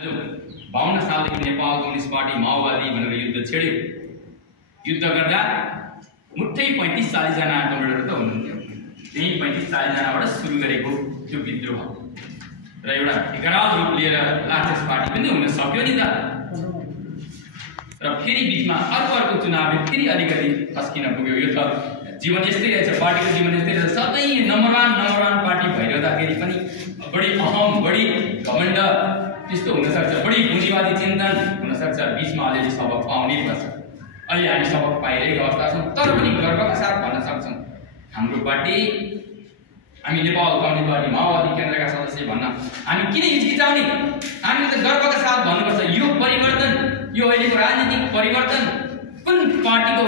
52 सालदेखि Nepal communist party माओवादी भनेर युद्ध छेड्यो। युद्ध गर्दा मुठ्ठै 35-40 जना कमरेडहरु त हुनुहुन्थ्यो। त्यही 35-40 जनाबाट सुरु गरेको त्यो विद्रोह र एउटा ठेकेदार रूप लिएर लार्जेस्ट पार्टी पनि हुन सक्यो नि त। र फेरि बीचमा अर्को चुनावले फेरि अलिकति खस्किन पुग्यो। यो त जीवन यस्तै रहेछ, पार्टीको जीवन यस्तै रहेछ। सधैँ नम्बर 1 पार्टी भइरहँदाखेरि पनि बढी अहम, बढी घमण्ड त्यस्तो हुन सक्छ, बढी पुँजीवादी चिन्तन हुन सक्छ। बीचमा अलिअलि सबक पाउनै पर्छ। अहिले हामी सबक पाइरहेको अवस्था छौँ, तर पनि गर्वका साथ भन्न सक्छौँ हाम्रो पार्टी, हामी नेपाल कम्युनिस्ट पार्टी माओवादी केन्द्रका सदस्य भन्न हामी किन हिचकिचाउने? हामीले त गर्वका साथ भन्नुपर्छ। यो परिवर्तन, यो अहिलेको राजनीतिक परिवर्तन कुन पार्टीको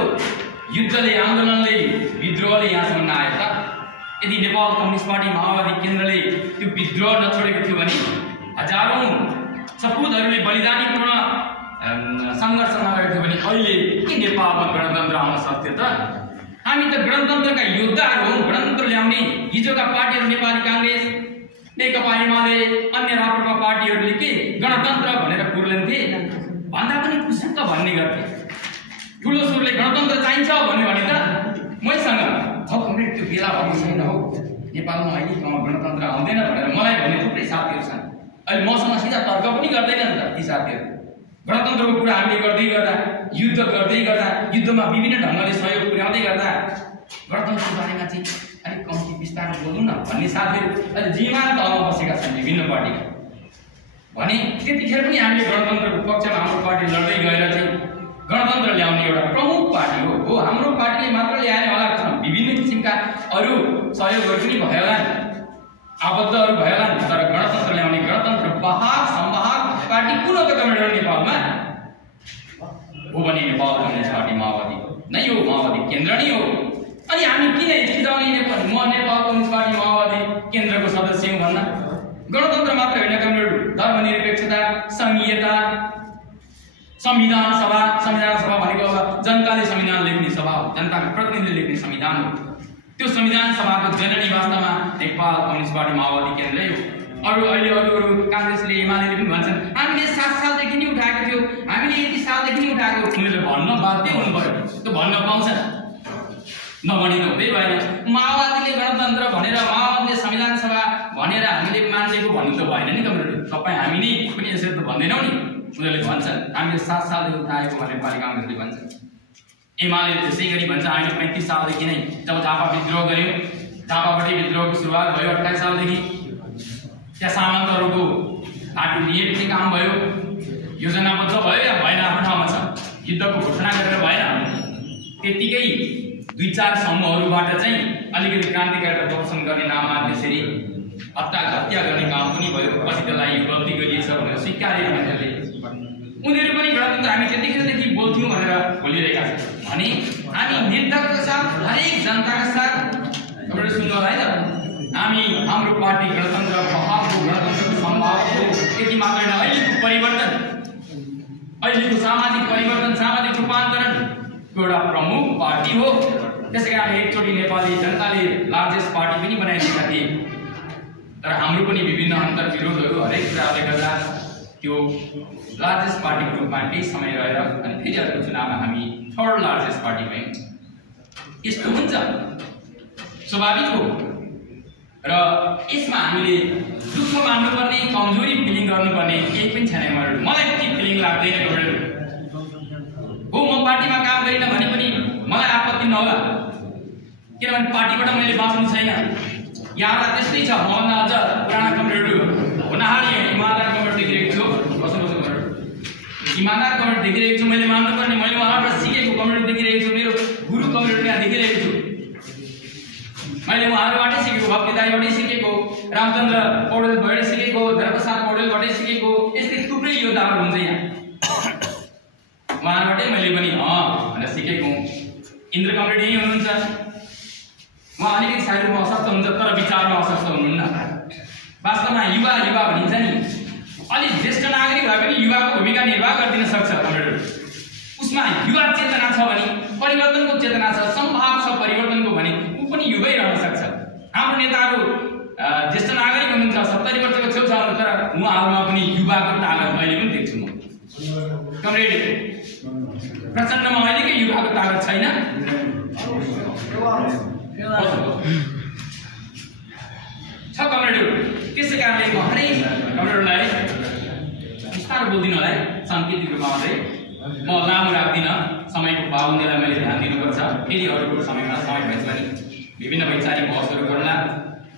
युद्धले, आन्दोलनले, विद्रोहले यहाँसम्म आयो त? यदि नेपाल कम्युनिस्ट पार्टी माओवादी केन्द्रले त्यो विद्रोह नछोडेको थियो भने हजारौं सपुतहरूले बलिदानीपूर्ण सङ्घर्ष नगरेको थियो भने अहिले के नेपालमा गणतन्त्र आउन सक्थ्यो त? हामी त गणतन्त्रका योद्धाहरू हौँ। गणतन्त्र ल्याउने हिजोका पार्टीहरू नेपाली काङ्ग्रेस, नेकपा एमाले, अन्य राप्रपा पार्टीहरूले के गणतन्त्र भनेर कुर्लन्थे भन्दा पनि खुसुक्क भन्ने गर्थे। ठुलो सुरले गणतन्त्र चाहिन्छ भन्यो भने त मैसँग कमरेड त्यो बेला भएको छैन हो, नेपालमा अहिले गणतन्त्र आउँदैन भनेर मलाई भन्ने थुप्रै साथीहरू छन्। अहिले मसँग सिधा तर्क पनि गर्दैन नि त ती साथीहरू। गणतन्त्रको कुरा हामीले गर्दै गर्दा, युद्ध गर्दै गर्दा, युद्धमा विभिन्न ढङ्गले सहयोग पुर्याउँदै गर्दा गणतन्त्रको बारेमा चाहिँ अलिक कम्ती विस्तार बोल्नु न भन्ने साथीहरू अहिले जीवन तलमा बसेका छन् विभिन्न पार्टीका। भने त्यतिखेर पनि हामीले गणतन्त्रको पक्षमा हाम्रो पार्टी लड्दै गएर चाहिँ गणतन्त्र ल्याउने एउटा प्रमुख पार्टी हो। हाम्रो पार्टीले मात्र ल्याएन होला, विभिन्न किसिमका अरू सहयोगहरू पनि भयो होला, आबद्धहरू भयो होला, तर गणतन्त्र ल्याउने, गणतन्त्र वाहक संवाहक पार्टी कुन हो त कमरेडर नेपालमा? हो भने नेपाल कम्युनिस्ट पार्टी माओवादी नै हो, माओवादी केन्द्र नै हो। अनि हामी किन हिचकिचाउने? म नेपाल कम्युनिस्ट पार्टी माओवादी केन्द्रको सदस्य हुँ भन्न। गणतन्त्र मात्र होइन कमरेड, धर्मनिरपेक्षता, संघीयता, संविधान सभा भनेको अब जनताले संविधान लेख्ने सभा हो, जनताको प्रतिनिधिले लेख्ने संविधान हो। त्यो संविधान सभाको जननी वास्तवमा नेपाल कम्युनिस्ट पार्टी माओवादी केन्द्रै हो। अरू काङ्ग्रेसले, एमाले पनि भन्छन् हामीले 7 सालदेखि नै उठाएको थियो, हामीले यति सालदेखि नै उठाएको। उनीहरूले भन्न बाध्य हुनु पर्यो, त्यो भन्न पाउँछ, नभनी त हुँदै भएन। माओवादीले गणतन्त्र भनेर, माओवादीले संविधान सभा भनेर हामीले मानेको भन्नु त भएन नि कमरेड। तपाईँ हामी नै पनि यसरी त भन्दैनौँ नि। उनीहरूले भन्छन् हामीले 7 सालदेखि उठाएको भनेर नेपाली काङ्ग्रेसले भन्छ। एमाले त्यसै गरी भन्छ हामीले 35 सालदेखि नै, जब झापा विद्रोह गऱ्यौँ, झापाबाटै विद्रोहको सुरुवात भयो 28 सालदेखि। त्यहाँ सामन्तहरूको घाँटी लिएको काम भयो, योजनाबद्ध भयो या भएन आफ्नो ठाउँमा छ। युद्धको घोषणा गरेर भएन, त्यतिकै 2-4 समूहहरूबाट चाहिँ अलिकति क्रान्तिकारी प्रदर्शन गर्ने नाममा त्यसरी हत्या गर्ने काम पनि भयो। पछि त्यसलाई गल्ती गरिएछ भनेर स्वीकारे उनीहरूले। उनीहरू पनि गणतन्त्र हामी त्यतिखेरदेखि बोल्थ्यौँ भनेर बोलिरहेका छन्। भने हामी निर्धक्कका साथ, हरेक जनताका साथ तपाईँले सुन्नु होला है त, हामी हाम्रो पार्टी गणतन्त्र बहादुर, गणतन्त्रको सम्भावना हो। त्यति मात्र होइन, अहिलेको परिवर्तन, अहिलेको सामाजिक परिवर्तन, सामाजिक रूपान्तरणको एउटा प्रमुख पार्टी हो। त्यसै कारण एकचोटि नेपाली जनताले लार्जेस्ट पार्टी पनि बनाइदिएका थिए। तर हाम्रो पनि विभिन्न अन्तर्विरोधहरू हरेक कुराले गर्दा त्यो लार्जेस्ट पार्टीको रूपमा केही समय रहेर अनि फेरि अर्को चुनावमा हामी 3rd लार्जेस्ट पार्टी भयौँ। यस्तो हुन्छ, स्वाभाविक हो। र यसमा हामीले दुःख मान्नुपर्ने, कमजोरी फिलिङ गर्नुपर्ने केही पनि छैन। मलाई के फिलिङ लाग्दैन हो, म पार्टीमा काम गरिनँ भने पनि मलाई आपत्ति नहोला, किनभने पार्टीबाट मैले बाँच्नु छैन। यहाँलाई त्यस्तै छ, मभन्दा अझ पुराना कमरेडहरू हुनहाल इमान्दार कमरेड देखिरहेको छु। इमान्दार कमरेड देखिरहेको छु, मैले मान्नुपर्ने, मैले उहाँबाट सिकेको कमरेड देखिरहेको छु, मेरो गुरु कमरेड यहाँ देखिरहेको छु। मैले उहाँहरूबाटै सिकेको, भक्ति दाईबाटै सिकेको, रामचन्द्र पौडेलबाटै सिकेको, धर्मप्रसाद पौडेलबाटै सिकेको, यस्तै थुप्रै योद्धाहरू हुन्छ यहाँ। उहाँहरूबाटै मैले पनि भनेर सिकेको हुँ। इन्द्र कमरेड यहीँ हुनुहुन्छ। उहाँ अलिकति शारीरमा अस्वस्थ हुन्छ, तर विचारमा अस्वस्थ हुनुहुन्न। वास्तवमा युवा भनिन्छ नि, अलिक ज्येष्ठ नागरिक भए पनि युवाको भूमिका निर्वाह गरिदिन सक्छ कमरेड। उसमा युवा चेतना छ भने, परिवर्तनको चेतना छ, सम्भाव छ परिवर्तनको भने ऊ पनि युवै रहन सक्छ। हाम्रो नेताहरू ज्येष्ठ नागरिक हुनुहुन्छ, 70 वर्षको छेउछाउ, तर उहाँहरूमा पनि युवाको तागत अहिले कमरेड प्रचण्डमा अहिलेकै युवाको तागत छैन। छ कमरेडहरू। त्यसै कारणले म हरेक कमरेडहरूलाई बिस्तारो बोल्दिनु होला है, साङ्केतिक रूपमा मात्रै। म लामो राख्दिन, समयको पाबन्दीलाई मैले ध्यान दिनुपर्छ। फेरि अरूको समयमा समय भएछ भने विभिन्न वैचारिक बहसहरू गर्ला।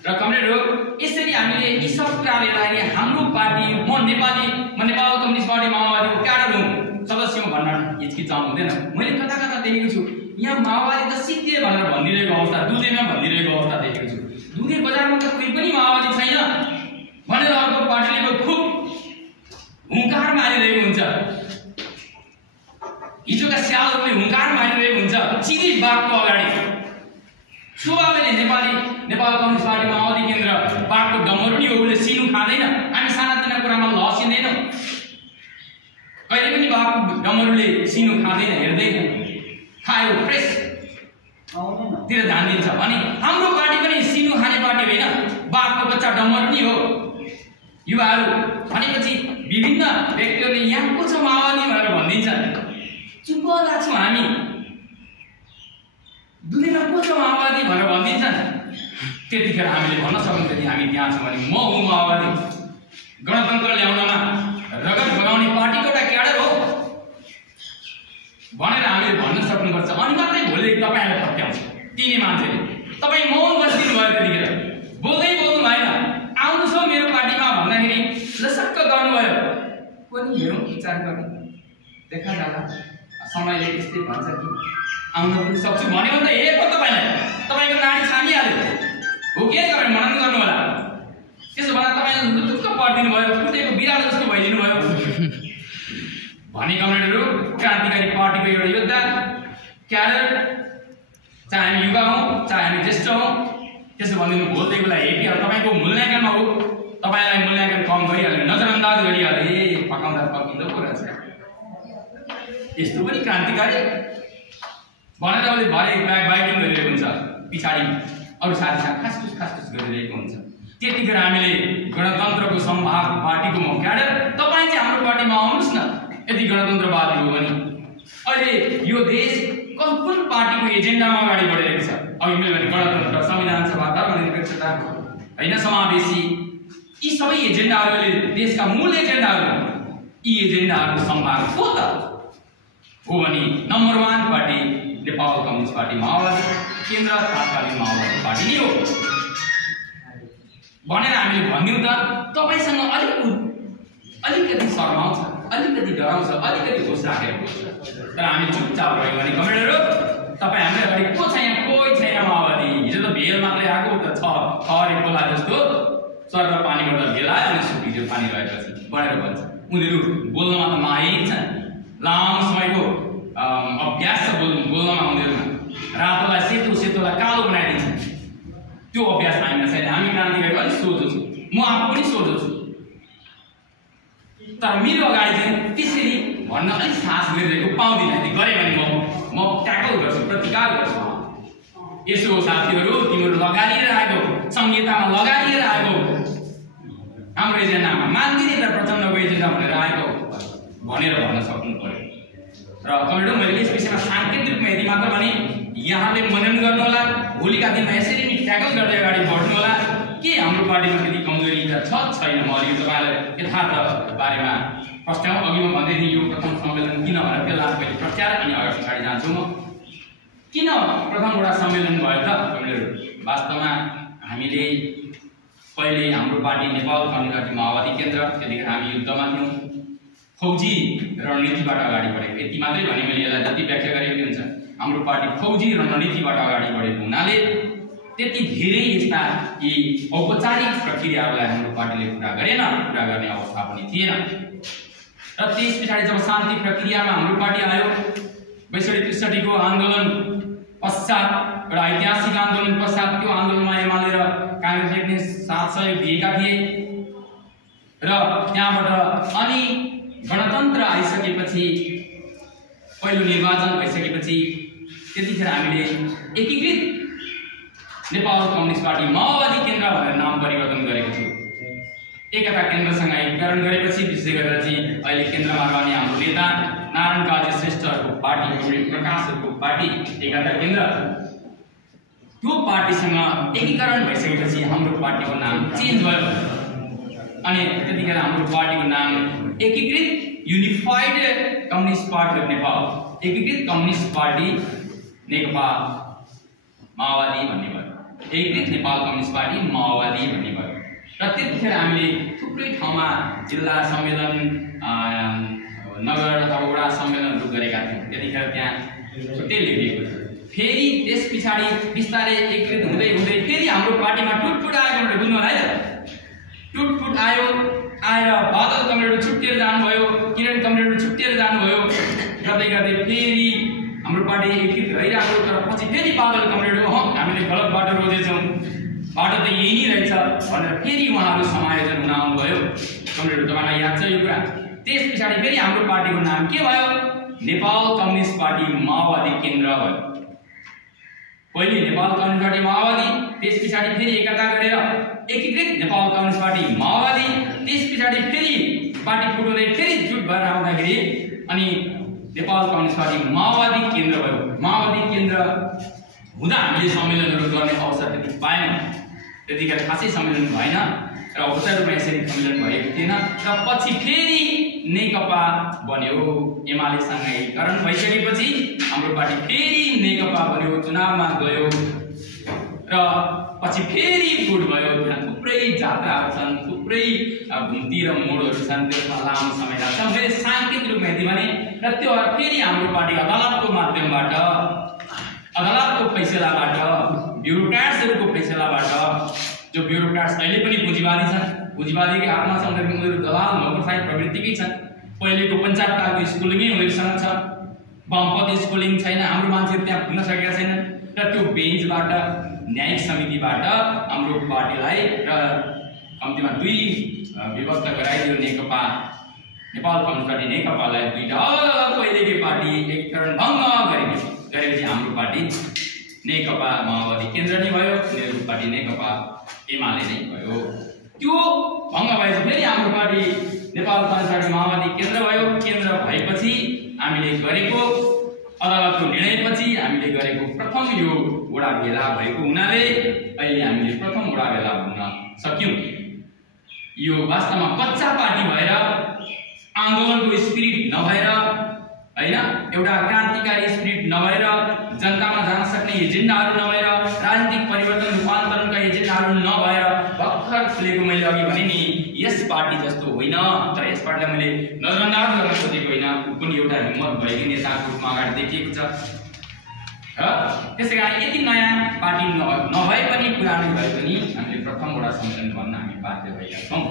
र कमरेडहरू, यसरी हामीले यी सब कुराहरूलाई हाम्रो पार्टी, म नेपाल कम्युनिस्ट पार्टी माओवादीको क्याडर हुँ, सदस्य हुँ भन्न हिचकिचाउनु हुँदैन। मैले कता कता देखेको छु यहाँ माओवादी त सिद्धिए भनेर भनिदिरहेको अवस्था, दुधेमा भनिदिरहेको अवस्था देखेको छु। दुधे बजारमा त कोही पनि माओवादी छैन भनेर अर्को पार्टीले खुब हुङ्कार मारिरहेको हुन्छ। हिजोका स्यालहरूले हुङ्कार मारिरहेको हुन्छ चिनी बाघको अगाडि। स्वभावले नेपाल कम्युनिस्ट पार्टी माओवादी केन्द्र बाघको डमरुनी हो, उसले सिनु खाँदैन। हामी सानातिना कुरामा लसिँदैनौँ। कहिले पनि बाघको डमरुले सिनु खाँदैन, हेर्दैन, खायो फ्रेस तिर ध्यान दिन्छ भने हाम्रो पार्टी पनि सिनु खाने पार्टी होइन, बाघको बच्चा डमरुनी हो। युवाहरू भनेपछि विभिन्न व्यक्तिहरूले यहाँ को छ माओवादी भनेर भनिदिन्छन्, चुप लाग्छौँ हामी। दुधेमा को छ माओवादी भनेर भनिदिन्छन्, त्यतिखेर हामीले भन्न सक्छौँ यदि हामी त्यहाँ छौँ भने म हुँ माओवादी। गणतन्त्र ल्याउनमा रगत बगाउने पार्टीको एउटा क्याडर हो भनेर हामीले भन्न सक्नुपर्छ। अनि मात्रै भोलि तपाईँलाई फत्याउँछ तिनी मान्छेले। तपाईँ मौन बसिदिनु भयो, त्यतिखेर बोल्दै बोल्नु भएन। आउनु छ मेरो पार्टीमा भन्दाखेरि लसक्क गर्नुभयो। पनि हेरौँ, विचार गरौँ, देखा जाला समयले यस्तै भन्छ कि आउन पनि सक्छु भन्यो भने त हेरेको तपाईँलाई तपाईँको नाडी छानिहाल्यो हो के तपाईँ मनन गर्नु होला। त्यसो भन्दा तपाईँले लुटुक्क पर्दिनु भयो, कुटेको बिरालो जस्तो भइदिनु भयो भने कमरेडहरू, क्रान्तिकारी पार्टीको एउटा योद्धा क्याडर, चाहे हामी युवा हौँ चाहे हामी ज्येष्ठ हौँ, त्यसो भनिदिनु बोल्दै बेला हेपिहाल्यो। तपाईँको मूल्याङ्कनमा हो, तपाईँलाई मूल्याङ्कन कम गरिहाल्यो, नजरअन्दाज गरिहाल्यो। ए पकाउँदा पकिँदो पो रहेछ, यस्तो पनि क्रान्तिकारी भनेर उसले भरे बाइटिङ गरिरहेको हुन्छ, पछाडि अरू साथीसँग खासखुस गरिरहेको हुन्छ। त्यतिखेर हामीले गणतन्त्रको सम्भाग पार्टीको म क्याडर, तपाईँ चाहिँ हाम्रो पार्टीमा आउनुहोस् न यदि गणतन्त्रवादी हो भने। अहिले यो देश कुन पार्टीको एजेन्डामा अगाडि बढिरहेको छ? अघि मैले भने गणतन्त्र, संविधान सभा, धर्मनिरपेक्षता होइन, समावेशी, यी सबै एजेन्डाहरू अहिले देशका मूल एजेन्डाहरू। यी एजेन्डाहरूको सम्भाग को त हो भने number 1 party Nepal communist party माओवादी केन्द्र, तात्कालीन माओवादी पार्टी नै हो भनेर हामीले भन्यौँ त तपाईँसँग अलिकति शर्माउँछ, अलिकति डराउँछ, अलिकति होस राखेर बोल्छ। तर हामी चुपचाप रह्यौँ भने कमरेडहरू, तपाईँ हाम्रो अगाडि को छ? यहाँ कोही छैन माओवादी। हिजो त भेल मात्रै आएको त छ, खरे खोला जस्तो सर र पानीबाट भेल आयो अनि सुकिदियो पानी रहेपछि बढेर भन्छ। उनीहरू बोल्नमा त माहिर छन्, लामो समयको अभ्यास छ बोल्नमा उनीहरूमा। रातोलाई सेतोलाई कालो बनाइदिन्छ, त्यो अभ्यास हामीमा छैन। हामी क्रान्तिकारी अलिक सोझो छु, म आफू पनि सोझो छु, तर मेरो अगाडि चाहिँ त्यसरी भन्न अलिक साहस गरिरहेको पाउँदिनँ। यदि गरेँ भने म ट्याकल गर्छु, प्रतिकार गर्छु। यसो साथीहरू, तिमीहरू लगाइएर आएको संहितामा लगाइएर आएको हाम्रो एजेन्डामा मान्दिने त प्रचण्डको एजेन्डा भनेर आएको भनेर भन्न सक्नु पर्यो। र कमरेडहरू, मैले यस विषयमा साङ्केतिक रूपमा यदि मात्र भने यहाँले मनन गर्नु होला, भोलिका दिनमा यसरी नै ट्याकल गर्दै अगाडि बढ्नु होला। के हाम्रो पार्टीमा त्यति कमजोरी छ छैन? म अलिकति तपाईँलाई यथार्थ बारेमा प्रश्न अघि म भन्दै थिएँ, यो प्रथम सम्मेलन किन भनेर त्यसलाई पहिले प्रत्याएर अनि अगाडि पछाडि जान्छु म। किन प्रथमवटा सम्मेलन भयो त कमरेडहरू? वास्तवमा हामीले पहिले हाम्रो पार्टी नेपाल कम्युनिस्ट पार्टी माओवादी केन्द्र, त्यतिखेर हामी युद्धमा थियौँ, फौजी रणनीतिबाट अगाडि बढेको। यति मात्रै भने मैले यसलाई जति व्याख्या गरेको हुन्छ, हाम्रो पार्टी फौजी रणनीतिबाट अगाडि बढेको हुनाले त्यति धेरै यस्ता यी औपचारिक प्रक्रियाहरूलाई हाम्रो पार्टीले पुरा गरेन, पुरा गर्ने अवस्था पनि थिएन। र त्यस पछाडि जब शान्ति प्रक्रियामा हाम्रो पार्टी आयो, 62-63 को आन्दोलन पश्चात, एउटा ऐतिहासिक आन्दोलन पश्चात, त्यो आन्दोलनमा एमाले र काङ्ग्रेसले साथ सहयोग दिएका थिए र त्यहाँबाट अनि गणतन्त्र आइसकेपछि, पहिलो निर्वाचन भइसकेपछि त्यतिखेर हामीले एकीकृत नेपाल कम्युनिस्ट पार्टी माओवादी केन्द्र भनेर नाम परिवर्तन गरेको थियो। एकता केन्द्रसँग एकीकरण गरेपछि विशेष गरेर चाहिँ अहिले केन्द्रमा रहने हाम्रो नेता नारायण काजी श्रेष्ठहरूको पार्टी प्रकाशहरूको पार्टी एकता केन्द्र त्यो पार्टीसँग एकीकरण भइसकेपछि हाम्रो पार्टीको नाम चेन्ज भयो अनि त्यतिखेर हाम्रो पार्टीको नाम एकीकृत unified communist party of Nepal एकीकृत कम्युनिस्ट पार्टी नेकपा माओवादी भन्ने भयो एकीकृत नेपाल कम्युनिस्ट पार्टी माओवादी भन्ने भयो र त्यतिखेर हामीले थुप्रै ठाउँमा जिल्ला सम्मेलन नगर अथवा वडा सम्मेलनहरू गरेका थियौँ त्यतिखेर त्यहाँ छुट्टै लेखिएको थियो फेरि त्यस पछाडि बिस्तारै एकीकृत हुँदै हुँदै फेरि हाम्रो पार्टीमा टुटफुट आयो भनेर बुझ्नु होला है टुटफुट आयो आएर बादल कमरेडहरू छुट्टिएर जानुभयो किरण कमरेडहरू छुट्टिएर जानुभयो गर्दै गर्दै फेरि हाम्रो पार्टी एकीकृत रहिरहेको तर पछि फेरि बादल कमरेडहरू हामीले गलत बाटो रोजेछौँ बाटो त यही नै रहेछ भनेर फेरि उहाँहरू समायोजन हुन आउनुभयो कमरेडहरू तपाईँलाई याद छ यो कुरा त्यस पछाडि फेरि हाम्रो पार्टीको नाम के भयो नेपाल कम्युनिस्ट पार्टी माओवादी केन्द्र भयो पहिले नेपाल कम्युनिस्ट पार्टी माओवादी त्यस पछाडि फेरि एकता गरेर एकीकृत नेपाल कम्युनिस्ट पार्टी माओवादी त्यस पछाडि फेरि पार्टी फुटाउँदै फेरि जुट भएर आउँदाखेरि अनि नेपाल कम्युनिस्ट पार्टी माओवादी केन्द्र भयो माओवादी केन्द्र हुँदा हामीले सम्मेलनहरू गर्ने अवसर त्यति पाएनौँ त्यतिखेर खासै सम्मेलन भएन र औपचारिक रूपमा यसरी सम्मेलन भएको थिएन र पछि फेरि नेकपा बन्यो एमालेसँग एकीकरण भइसकेपछि हाम्रो पार्टी फेरि नेकपा बन्यो चुनावमा गयो र पछि फेरि गुट भयो त्यहाँ थुप्रै जात्राहरू छन् थुप्रै घुम्ती र मोडहरू छन् त्यसमा लामो समय लाग्छ मैले साङ्केतिक रूपमा यति भने र त्यो फेरि हाम्रो पार्टी अदालतको माध्यमबाट अदालतको फैसलाबाट ब्युरोक्राट्सहरूको फैसलाबाट जो ब्युरोक्राट्स अहिले पनि पुँजीवादी छन् पुँजीवादीकै हातमा छ उनीहरू दलाल नौकरशाही प्रवृत्तिकै छन् पहिलेको पञ्चायतकालको स्कुलिङै उनीहरूसँग छ वामपन्थी स्कुलिङ छैन हाम्रो मान्छेहरू त्यहाँ पुग्न सकेका छैनन् र त्यो बेन्चबाट न्यायिक समितिबाट हाम्रो पार्टीलाई र कम्तीमा दुई विभक्त गराइदियो नेकपा नेपाल कम्युनिस्ट पार्टी नेकपालाई दुईटा अलग अलग पहिलेकै पार्टी एकीकरण भङ्ग गरेपछि हाम्रो पार्टी नेकपा माओवादी केन्द्र नै भयो उनीहरूको पार्टी नेकपा एमाले नै भयो त्यो भङ्ग भएपछि फेरि हाम्रो पार्टी नेपाल कम्युनिस्ट पार्टी माओवादी केन्द्र भयो केन्द्र भएपछि हामीले गरेको अदालतको निर्णयपछि हामीले गरेको प्रथम यो वडा भेला भएको हुनाले अहिले हामीले प्रथम वडा भेला हुन सक्यौँ यो वास्तवमा कच्चा पार्टी भएर आन्दोलनको स्पिरिट नभएर हैन एउटा क्रान्तिकारी स्पिरिट नभएर जनतामा जान सक्ने एजेन्डाहरू नभएर राजनीतिक परिवर्तन रूपान्तरणका एजेन्डाहरू नभएर भर्खर खुलेको मैले अघि भने नि यस पार्टी जस्तो होइन तर यस पार्टीलाई मैले नजरअन्दाज गर्न खोजेको होइन कुनै एउटा हिम्मत भएको नेताको रूपमा अगाडि देखिएको छ र त्यसै कारण यति नयाँ पार्टी नभए पनि पुरानै भए पनि हामीले प्रथम वडा सम्मेलन भन्न हामी बाध्य भएका छौँ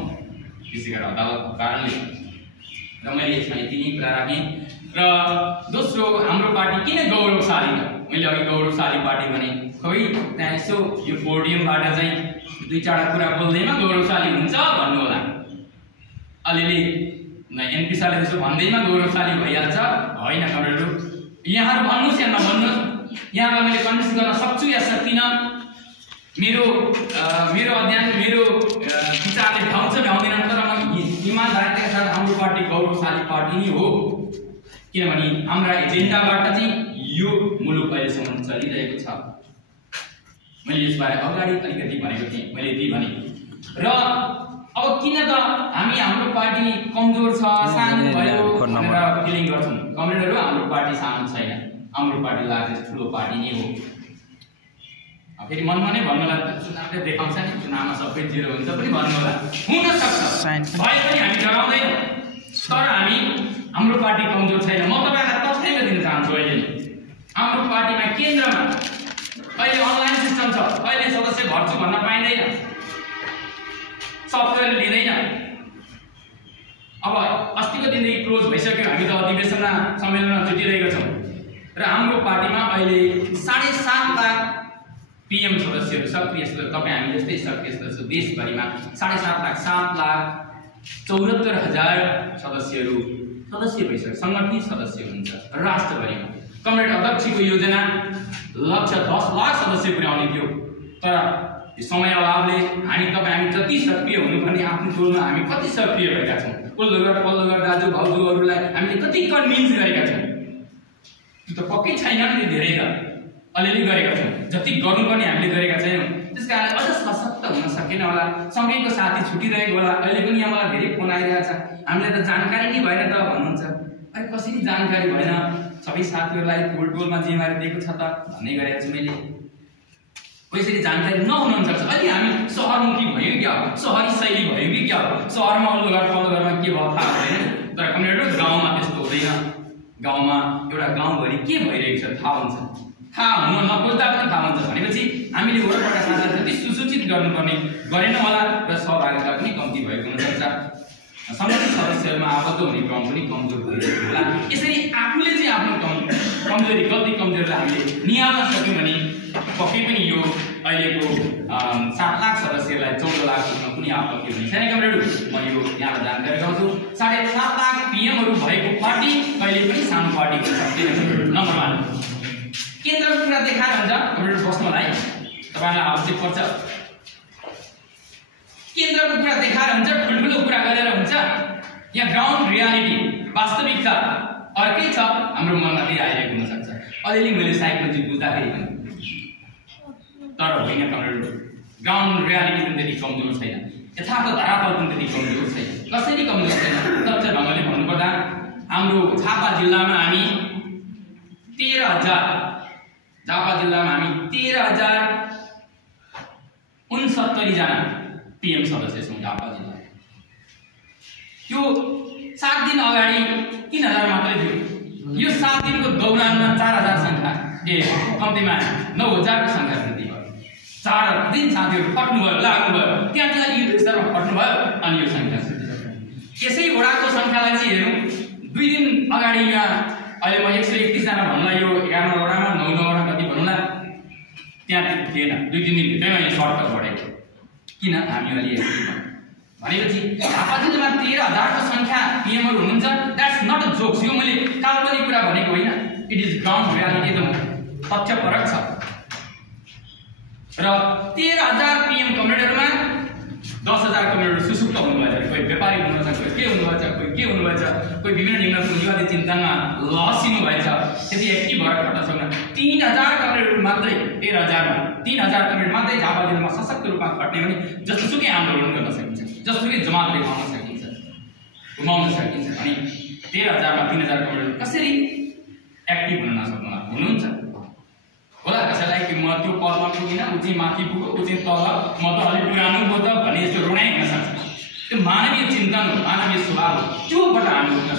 त्यसै गरी अदालतको कारणले र मैले यसमा यति नै कुरा राखेँ र दोस्रो हाम्रो पार्टी किन गौरवशाली त मैले अघि गौरवशाली पार्टी भने खै त्यहाँ यसो यो पोडियमबाट चाहिँ दुई चारवटा कुरा बोल्दैमा गौरवशाली हुन्छ भन्नु होला अलिअलि एनपी साले जस्तो भन्दैमा गौरवशाली भइहाल्छ होइन कमरेडहरू यहाँहरू भन्नुहोस् या नभन्नुहोस् यहाँलाई मैले कन्भिन्स गर्न सक्छु या सक्दिनँ मेरो अध्ययन मेरो विचारले भ्याउँछ भ्याउँदैन तर म इमानदारीका साथ हाम्रो पार्टी गौरवशाली पार्टी नै हो किनभने हाम्रा एजेन्डाबाट चाहिँ यो मुलुक अहिलेसम्म चलिरहेको छ मैले यसबारे अगाडि अलिकति भनेको थिएँ मैले यति भने र अब किन त हामी हाम्रो पार्टी कमजोर छ सानो भयो भनेर फिलिङ गर्छौँ कमरेडहरू हाम्रो पार्टी सानो छैन हाम्रो पार्टी लार्जेस्ट ठुलो पार्टी नै हो फेरि मनमा नै भन्नुलाई चुनावले देखाउँछ नि चुनावमा सबै जिरो हुन्छ पनि भन्नु होला हुन सक्छ भए पनि हामी डराउँदैनौँ तर हामी हाम्रो पार्टी कमजोर छैन म तपाईँलाई तथ्याङ्क दिन चाहन्छु अहिले हाम्रो पार्टीमा केन्द्रमा अहिले अनलाइन सिस्टम छ अहिले सदस्य भर्छु भन्न पाइँदैन सफ्टवेयर लिँदैन अब अस्तिको दिनदेखि क्लोज भइसक्यो हामी त अधिवेशनमा सम्मेलनमा जुटिरहेका छौँ र हाम्रो पार्टीमा अहिले 7.5 लाख पीएम सदस्यहरू सक्रिय सदस्य तपाईँ हामी जस्तै सक्रिय सदस्य देशभरिमा 7.5 लाख सदस्यहरू सदस्य भइसक्यो सङ्गठित सदस्य हुन्छ राष्ट्रभरिमा कमरेड अध्यक्षको योजना लक्ष्य 10 लाख सदस्य पुर्याउने थियो तर यो समय अभावले हामी जति सक्रिय हुनुपर्ने आफ्नो टोलमा हामी कति सक्रिय भएका छौँ, पल्लो घर दाजु भाउजूहरूलाई हामीले कति कन्भिन्स गरेका छौँ, त्यो त पक्कै छैन नि। धेरै त अलिअलि गरेका छौँ, जति गर्नुपर्ने हामीले गरेका छैनौँ। त्यस कारण अझ सशक्त हुन सकेन होला। सँगैको साथी छुटिरहेको होला। अहिले पनि यहाँ मलाई धेरै फोन आइरहेछ, हामीलाई त जानकारी नै भएन त भन्नुहुन्छ। अरे कसरी जानकारी भएन? सबै साथीहरूलाई टोलमा जिम्मेवारी दिएको छ त भन्ने गरेको छु मैले। कसरी जानकारी नहुन सक्छ। अलि हामी सहरमुखी भयौँ क्या हो, सहरी शैली भयौँ कि क्या हो। सहरमा अल्लो घर पल्लो घरमा के भयो थाहा हुँदैन, तर कम्युनिटी गाउँमा त्यस्तो हुँदैन। गाउँमा एउटा गाउँभरि के भइरहेको छ थाहा हुन्छ, थाहा हुन नखोज्दा पनि थाहा हुन्छ। भनेपछि हामीले वरपरका साथीहरूलाई जति सुसूचित गर्नुपर्ने गरेन होला र सहभागिता पनि कम्ती भएको हुनसक्छ। समिति सदस्यहरूमा आबद्ध हुने क्रम पनि कमजोर भइरहेको होला। यसरी आफूले चाहिँ आफ्नो कमजोरी गल्ती कमजोरीलाई हामीले निहाल्न सक्यौँ भने पक्कै पनि यो अहिलेको 7 लाख सदस्यहरूलाई 14 लाख पुग्न कुनै आपत्ति हुने छैन। कमरेडहरू, म यो यहाँलाई जानकारी गराउँछु। 7.5 लाख पिएमहरू भएको पार्टी कहिले पनि सानो पार्टी हुन सक्दैन। नम्बर 1 केन्द्रको कुरा देखाएर हुन्छ। कमरेडहरू बस्नु होला है, तपाईँलाई आवश्यक पर्छ। केन्द्रको कुरा देखाएर हुन्छ, ठुल्ठुलो कुरा गरेर हुन्छ। यहाँ ग्राउन्ड रियालिटी वास्तविकता अर्कै छ, हाम्रो मनमा त्यही आइरहेको हुनसक्छ। अलिअलि मैले साइकोलोजी बुझ्दाखेरि पनि, तर होइन कमरेडहरू, ग्राउन्ड रियालिटी पनि त्यति कमजोर छैन, यथार्थ धरातल पनि त्यति कमजोर छैन। कसरी कमजोर छैन? तथ्य ढङ्गले भन्नुपर्दा हाम्रो झापा जिल्लामा हामी 13,069 जना पीएम सदस्य छौँ झापा जिल्ला। त्यो 7 दिन अगाडि 3,000 मात्रै थियो। यो 7 दिनको दौरानमा 4,000 संख्या कम्तीमा 9,000 को संख्या वृद्धि भयो। 4 दिन साथीहरू खट्नुभयो, लाग्नुभयो, त्यहाँ चाहिँ यो स्तरमा खट्नुभयो अनि यो संख्या यसै वडाको संख्यालाई चाहिँ हेरौँ। 2 दिन अगाडि यहाँ अहिले म 131 जना भन्नुला, यो 11 वडामा 9 वडा कति भन्नुला, त्यहाँ थिएन। 2-3 दिन भित्रैमा यो सर्ट बढेको। किन? हामी अलि भनेपछि झापा जिल्लामा 13,000 को संख्या पिएमहरू हुनुहुन्छ। That's not a jokes. यो मैले काल्पनिक कुरा भनेको होइन, इट इज ग्राउन्ड रियालिटी, एकदम तथ्यपरक छ। र 13,000 पिएम कम्युनिटीहरूमा 10,000 कम्युनिटी सुसुप्त हुनुभएछ। कोही व्यापारी हुनुहुन्छ, कोही के हुनुभएछ, कोही विभिन्न निम्न पुँजीवादी चिन्तनमा लसिनु भएछ। त्यति एक्टिभ भएर खट्न सक्न 3,000 कम्युनिटी मात्रै 13,000मा 3,000 कम्युनिटी मात्रै झापा जिल्लामा सशक्त रूपमा खट्ने भने जतिसुकै आन्दोलन गर्न सकिन्छ, जतिसुकै जमात देखाउन सकिन्छ, घुमाउन सकिन्छ। अनि 13,000मा 3,000 कम्युनिटी कसरी एक्टिभ हुन नसक्नु हुनुहुन्छ होला? कसैलाई कि म त्यो पदमा पुगिनँ, ऊ चाहिँ माथि पुग्यो, ऊ चाहिँ तल, म त अलिक पुरानो पो त भन्ने यस्तो रोनाइ हुन सक्छ। त्यो मानवीय चिन्तन हो, मानवीय स्वभाव हो, त्योबाट हामी उठ्न